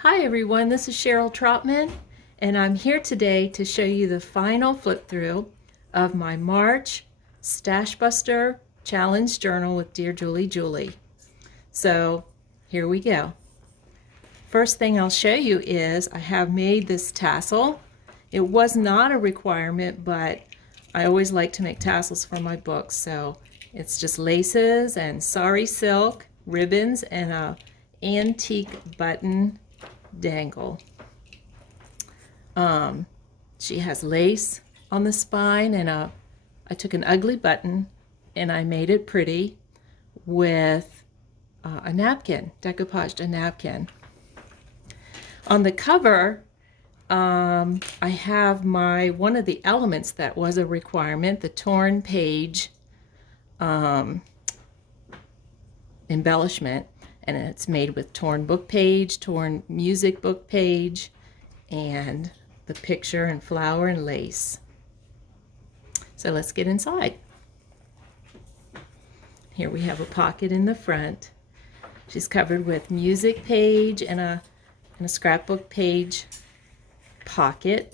Hi everyone, this is Cheryl Trotman, and I'm here today to show you the final flip through of my March Stashbuster Challenge Journal with Dear Julie Julie. So here we go. First thing I'll show you is I have made this tassel. It was not a requirement, but I always like to make tassels for my books, so it's just laces and sari silk, ribbons, and a antique button dangle. She has lace on the spine, and I took an ugly button and I made it pretty with a napkin, decoupaged a napkin. On the cover, I have one of the elements that was a requirement, the torn page embellishment, and it's made with torn book page, torn music book page, and the picture and flower and lace. So let's get inside. Here we have a pocket in the front. She's covered with music page and a scrapbook page pocket.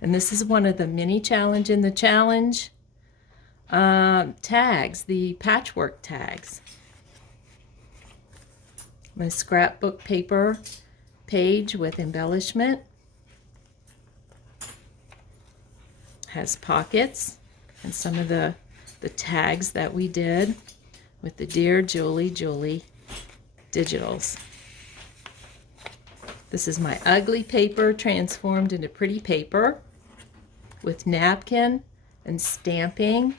And this is one of the mini challenge in the challenge tags, the patchwork tags. My scrapbook paper page with embellishment. Has pockets and some of the tags that we did with the Dear Julie Julie digitals. This is my ugly paper transformed into pretty paper with napkin and stamping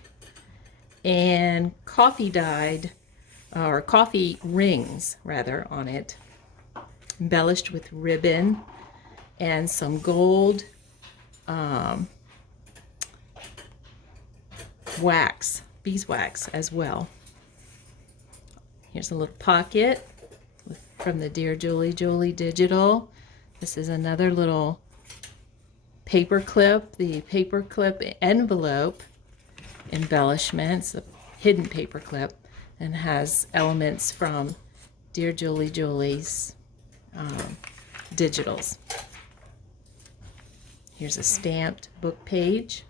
and coffee dyed, or coffee rings rather, on it, embellished with ribbon and some gold wax, beeswax as well. Here's a little pocket from the Dear Julie Julie digital. This is another little paper clip, the paper clip envelope embellishments, a hidden paper clip, and has elements from Dear Julie Julie's digitals. Here's a stamped book page.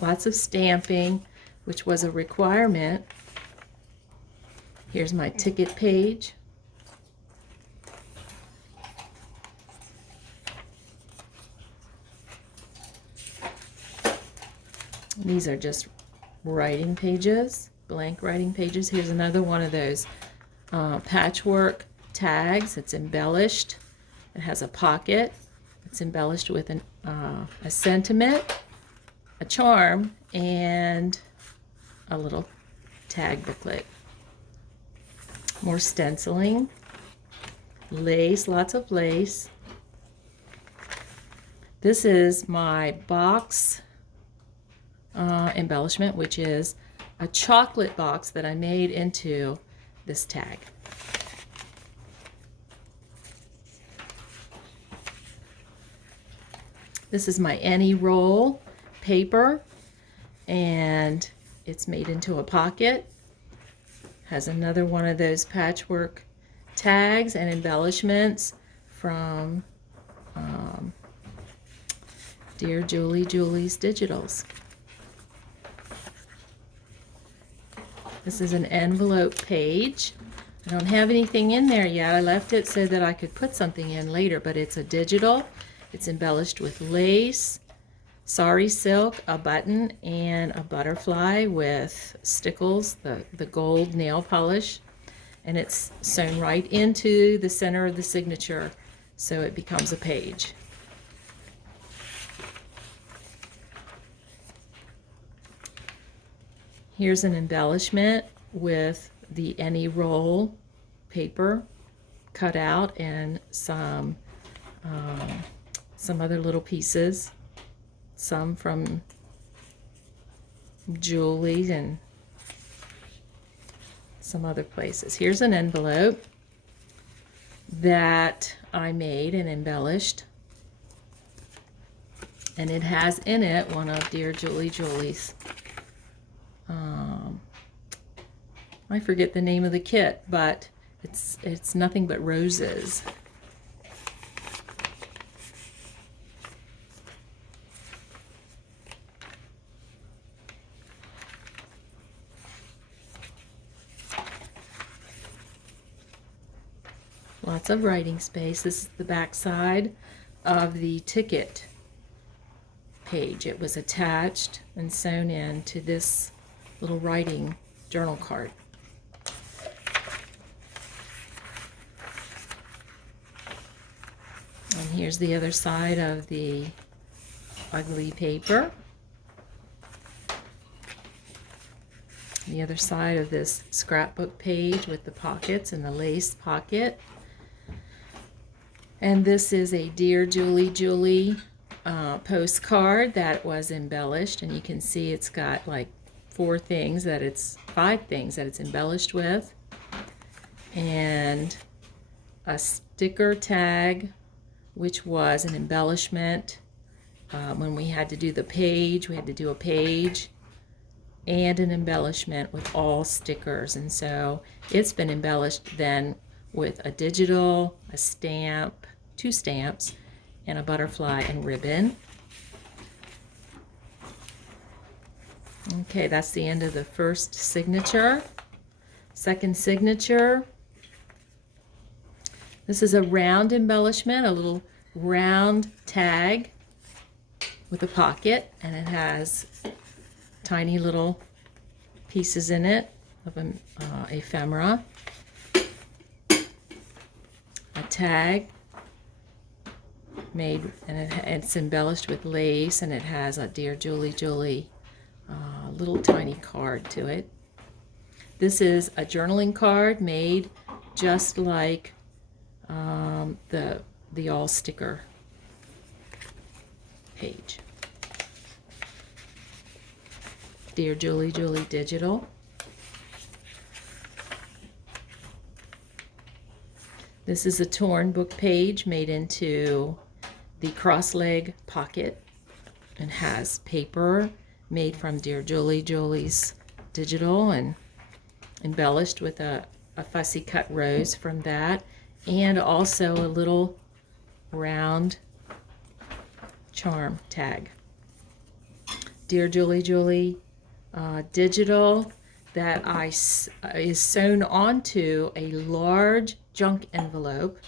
Lots of stamping, which was a requirement. Here's my ticket page. These are just writing pages, blank writing pages. Here's another one of those patchwork tags. It's embellished. It has a pocket. It's embellished with a sentiment, a charm, and a little tag booklet. More stenciling, lace, lots of lace. This is my box embellishment, which is a chocolate box that I made into this tag. This is my any roll paper, and it's made into a pocket. Has another one of those patchwork tags and embellishments from Dear Julie Julie's digitals. This is an envelope page. I don't have anything in there yet. I left it so that I could put something in later, but it's a digital. It's embellished with lace, sari silk, a button, and a butterfly with stickles, the gold nail polish. And it's sewn right into the center of the signature, so it becomes a page. Here's an embellishment with the any roll paper cut out and some other little pieces, some from Julie and some other places. Here's an envelope that I made and embellished, and it has in it one of Dear Julie Julie's I forget the name of the kit, but it's nothing but roses. Lots of writing space. This is the back side of the ticket page. It was attached and sewn into this little writing journal card. And here's the other side of the ugly paper. The other side of this scrapbook page with the pockets and the lace pocket. And this is a Dear Julie Julie postcard that was embellished, and you can see it's got like five things that it's embellished with, and a sticker tag, which was an embellishment. When we had to do the page, we had to do a page and an embellishment with all stickers, and so it's been embellished then with a digital, a stamp, 2 stamps, and a butterfly and ribbon. Okay, that's the end of the first signature. Second signature. This is a round embellishment, a little round tag with a pocket, and it has tiny little pieces in it of an ephemera. A tag made, and it's embellished with lace, and it has a Dear Julie Julie little tiny card to it. This is a journaling card made just like the all sticker page. Dear Julie Julie Digital. This is a torn book page made into the cross leg pocket and has paper made from Dear Julie Julie's digital and embellished with a fussy cut rose from that, and also a little round charm tag. Dear Julie Julie digital that is sewn onto a large junk envelope,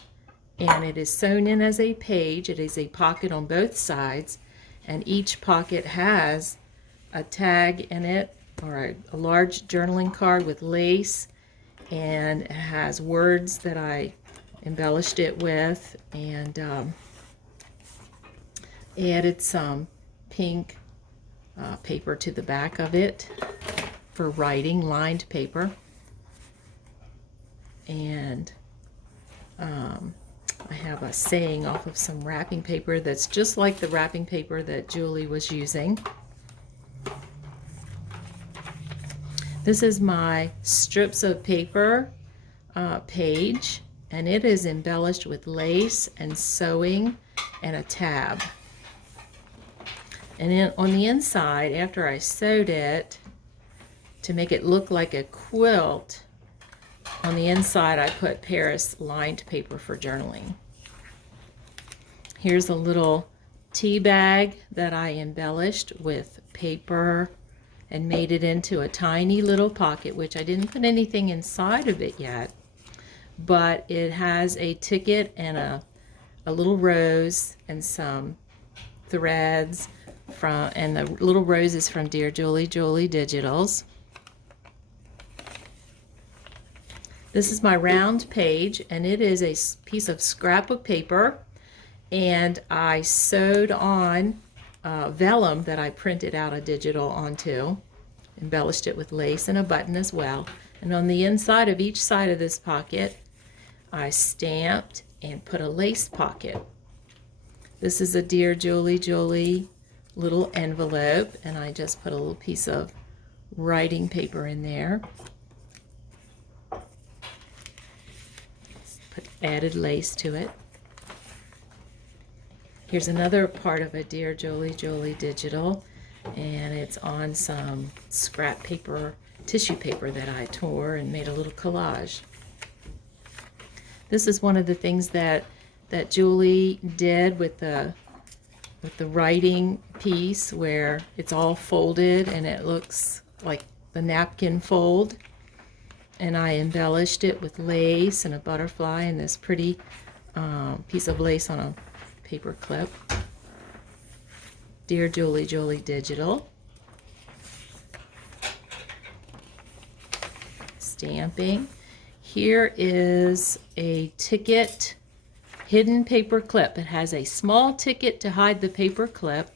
and it is sewn in as a page. It is a pocket on both sides, and each pocket has a tag in it, or a large journaling card with lace, and it has words that I embellished it with, and added some pink paper to the back of it for writing, lined paper. And I have a saying off of some wrapping paper that's just like the wrapping paper that Julie was using. This is my strips of paper page, and it is embellished with lace and sewing and a tab. And then on the inside, after I sewed it to make it look like a quilt, on the inside I put Paris lined paper for journaling. Here's a little tea bag that I embellished with paper and made it into a tiny little pocket, which I didn't put anything inside of it yet, but it has a ticket and a little rose and some threads and the little roses from Dear Julie Julie Digitals. This is my round page, and it is a piece of scrapbook paper, and I sewed on vellum that I printed out a digital onto, embellished it with lace and a button as well. And on the inside of each side of this pocket, I stamped and put a lace pocket. This is a Dear Julie Julie little envelope, and I just put a little piece of writing paper in there. Put added lace to it. Here's another part of a Dear Julie Julie digital, and it's on some scrap paper, tissue paper that I tore and made a little collage. This is one of the things that Julie did with the writing piece, where it's all folded and it looks like the napkin fold. and I embellished it with lace and a butterfly and this pretty piece of lace on a paper clip. Dear Julie, Julie Digital. Stamping. Here is a ticket hidden paper clip. It has a small ticket to hide the paper clip,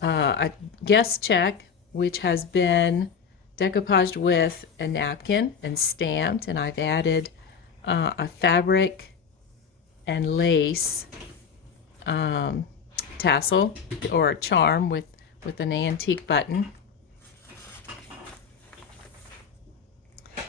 a guest check which has been decoupaged with a napkin and stamped, and I've added a fabric and lace tassel or a charm with an antique button.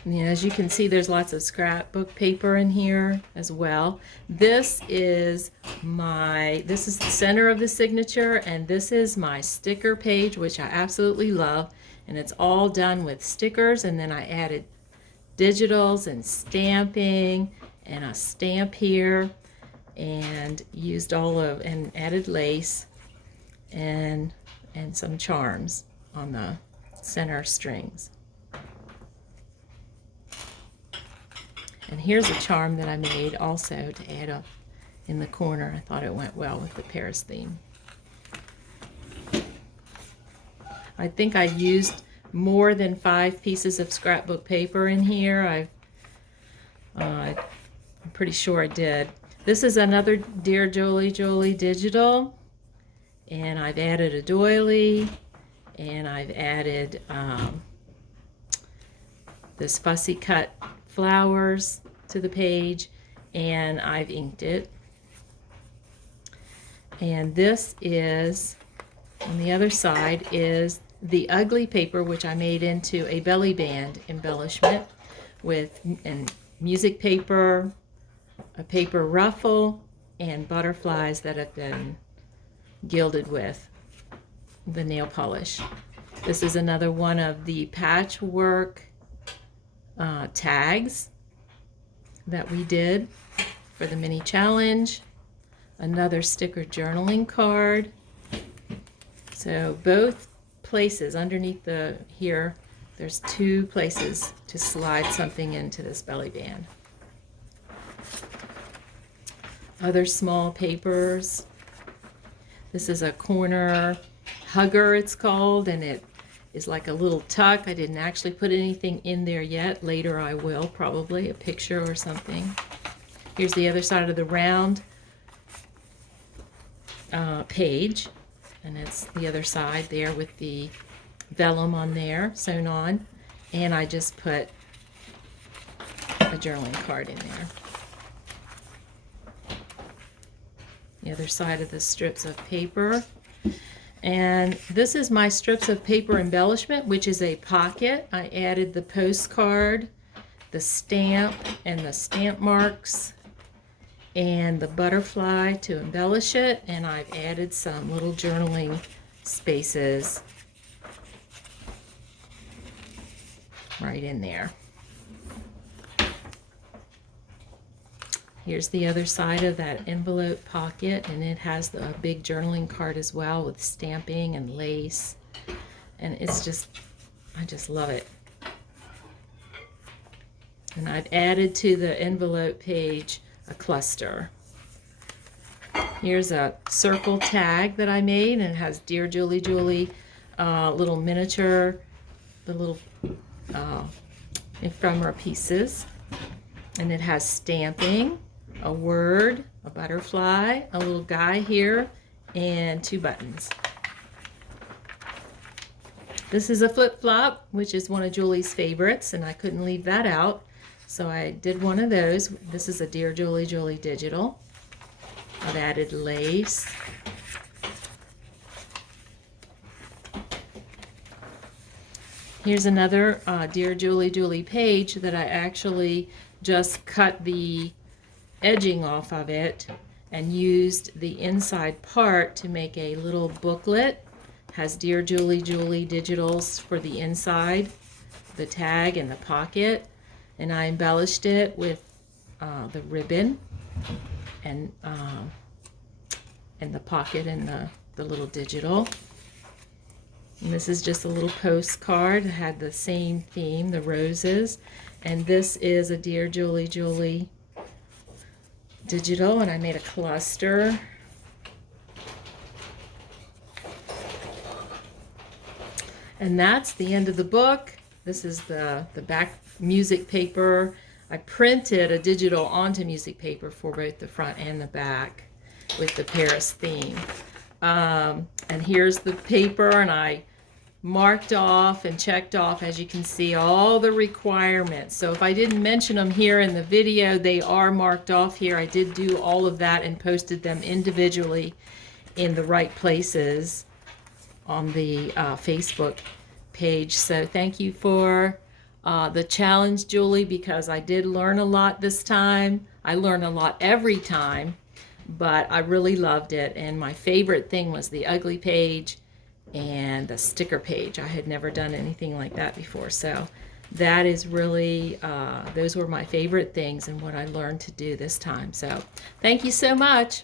And as you can see, there's lots of scrapbook paper in here as well. This is the center of the signature, and this is my sticker page, which I absolutely love. And it's all done with stickers, and then I added digitals and stamping and a stamp here, and used and added lace and some charms on the center strings. And here's a charm that I made also to add up in the corner. I thought it went well with the Paris theme. I think I used more than 5 pieces of scrapbook paper in here. I'm pretty sure I did. This is another Dear Julie, Julie Digital. And I've added a doily. And I've added this fussy cut flowers to the page, and I've inked it. And this is, on the other side, is the ugly paper, which I made into a belly band embellishment with music paper, a paper ruffle, and butterflies that have been gilded with the nail polish. This is another one of the patchwork tags that we did for the mini challenge. Another sticker journaling card. So both places underneath here, there's 2 places to slide something into this belly band. Other small papers. This is a corner hugger, it's called, and it is like a little tuck. I didn't actually put anything in there yet. Later I will, probably a picture or something. Here's the other side of the round page, and it's the other side there with the vellum on there sewn on, and I just put a journaling card in there. The other side of the strips of paper. And this is my strips of paper embellishment, which is a pocket. I added the postcard, the stamp, and the stamp marks, and the butterfly to embellish it. And I've added some little journaling spaces right in there. Here's the other side of that envelope pocket, and it has a big journaling card as well with stamping and lace. And it's just, I just love it. And I've added to the envelope page a cluster. Here's a circle tag that I made, and it has Dear Julie, Julie, little miniature, the little ephemera pieces. And it has stamping, a word, a butterfly, a little guy here, and 2 buttons. This is a flip-flop, which is one of Julie's favorites, and I couldn't leave that out, so I did one of those. This is a Dear Julie, Julie Digital. I've added lace. Here's another Dear Julie, Julie page that I actually just cut the edging off of it and used the inside part to make a little booklet. Has Dear Julie, Julie Digitals for the inside, the tag and the pocket, and I embellished it with the ribbon and the pocket and the little digital. And this is just a little postcard. It had the same theme, the roses. And this is a Dear Julie Julie digital, and I made a cluster. And that's the end of the book. This is the back music paper. I printed a digital onto music paper for both the front and the back with the Paris theme. And here's the paper, and I marked off and checked off, as you can see, all the requirements. So if I didn't mention them here in the video, they are marked off here. I did do all of that and posted them individually in the right places on the Facebook page. So thank you for the challenge, Julie, because I did learn a lot this time. I learn a lot every time, but I really loved it. And my favorite thing was the ugly page and the sticker page. I had never done anything like that before. So that is really, those were my favorite things and what I learned to do this time. So thank you so much.